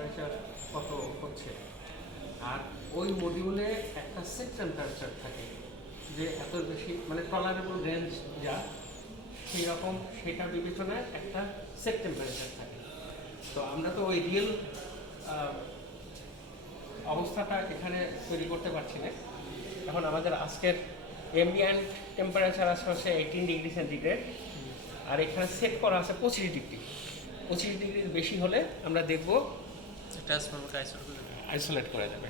Temperature কত হচ্ছে, আর ওই মডিউলে একটা সেট টেম্পারেচার থাকে যে এত বেশি মানে টলারেবল রেঞ্জ যা সেই রকম সেটা বিবেচনায় একটা সেট টেম্পারেচার থাকে। তো আমরা তো ওই রিয়েল অবস্থাটা এখানে তৈরি করতে পারছি না। এখন আমাদের আজকের এমবিয়েন্ট টেম্পারেচার আছে হচ্ছে 18 ডিগ্রি সেন্টিগ্রেড, আর এখানে সেট করা আছে 25 ডিগ্রি। 25 ডিগ্রির বেশি হলে আমরা দেখব আইসোলেট করা যাবে।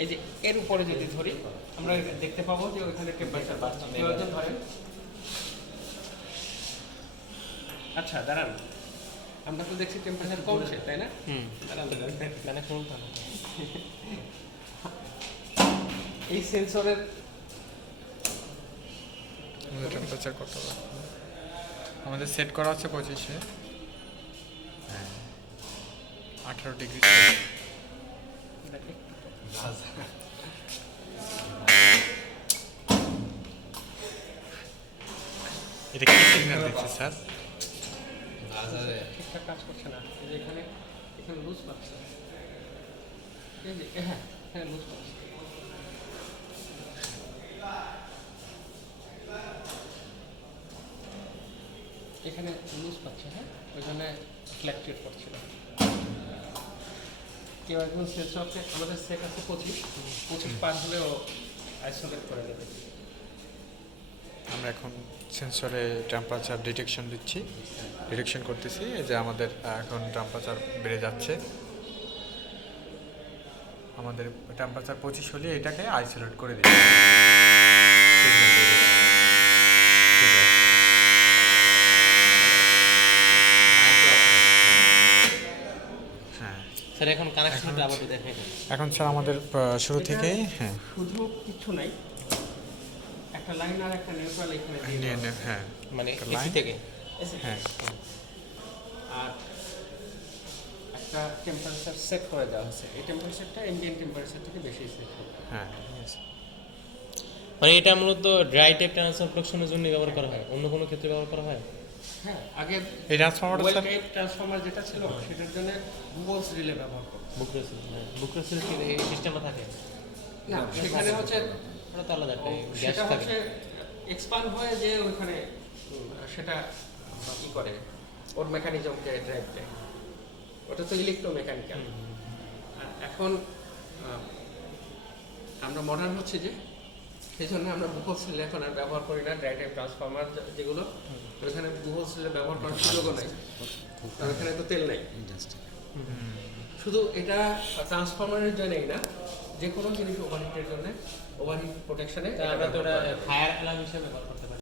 এই যে এর উপরে যদি ধরি আমরা দেখতে পাবো যে ওইখানে টেম্পারেচার বাড়ছে। ধরেন, আচ্ছা দাঁড়ান, আমরা তো দেখছি টেম্পারেচার কমছে, তাই না? এই সেন্সরের টেম্পারেচার কত আমাদের সেট করা হচ্ছে 25-এ, 18 ডিগ্রি। এটা কি সিগন্যাল দিচ্ছে স্যার? ঠিকঠাক কাজ করছে না। এই যে এখানে এখানে লুজ পাচ্ছে, এই যে হ্যাঁ এখানে লুজ পাচ্ছে। এখানে লুজ পাচ্ছে, হ্যাঁ ওইখানে ফ্ল্যাকচুয়েট করছিল। কেউ একজন সেন্সরকে আমাদের সেট আছে 25 পার হলেও আইসোলেট করে দেবে। আমরা এখন সেন্সরে টেম্পারেচার ডিটেকশন করতেছি। এই যে আমাদের এখন টেম্পারেচার বেড়ে যাচ্ছে। আমাদের টেম্পারেচার 25 হলে এটাকে আইসোলেট করে দিই। হ্যাঁ স্যার এখন কানেকশনটা আবার দেখেন। এখন স্যার আমাদের শুরু থেকেই হ্যাঁ শুধু কিছু নাই, একটা লাইন আর একটা নিউট্রাল এখানে দিয়ে দেওয়া আছে। হ্যাঁ মানে একটা এসি লাইন। থেকে হ্যাঁ আর একটা টেম্পারেচার সেট করে দেওয়া হচ্ছে। এই টেম্পারেচারটা এমবিয়েন্ট টেম্পারেচার থেকে বেশি সেট হবে। হ্যাঁ মানে এটা মূলত ড্রাই টাইপ ট্রান্সফার প্রোডাকশনের জন্য ব্যবহার করা হয়, অন্য কোনো ক্ষেত্রে ব্যবহার করা হয়? হ্যাঁ, আগে এই ট্রান্সফরমারটা ওয়েল স্যার টাইপ ট্রান্সফরমার যেটা ছিল সেটার জন্য বুলস রিলে ব্যবহার করতো। বুকরেসিল কি এই সিস্টেমটা থাকে? না, সেখানে হচ্ছে ওটা তো আলাদা একটা গ্যাস সেটা থাকে। হচ্ছে এক্সপান্ড হয়ে যে ওইখানে সেটা কি করে ওর মেকানিজমকে ড্রাইভ দেয়। ওটা তো ইলেকট্রোমেকানিক্যাল। আর এখন আমরা মডার্ন হচ্ছে যে সেই জন্য আমরা বুকস রিলে এখন আর ব্যবহার করি না। ড্রাই টাইপ ট্রান্সফরমার যেগুলো ওইখানে বুকস রিলে ব্যবহার করার সুযোগও নাই, কারণ ওখানে তো তেল নাই। শুধু এটা ট্রান্সফরমারের জন্যই না, যে কোনো জিনিস ওভারহিটের জন্য ওভারহিট প্রোটেকশনে আমরা তো ওটা ফায়ার অ্যালার্ম হিসেবে ব্যবহার করতে পারি।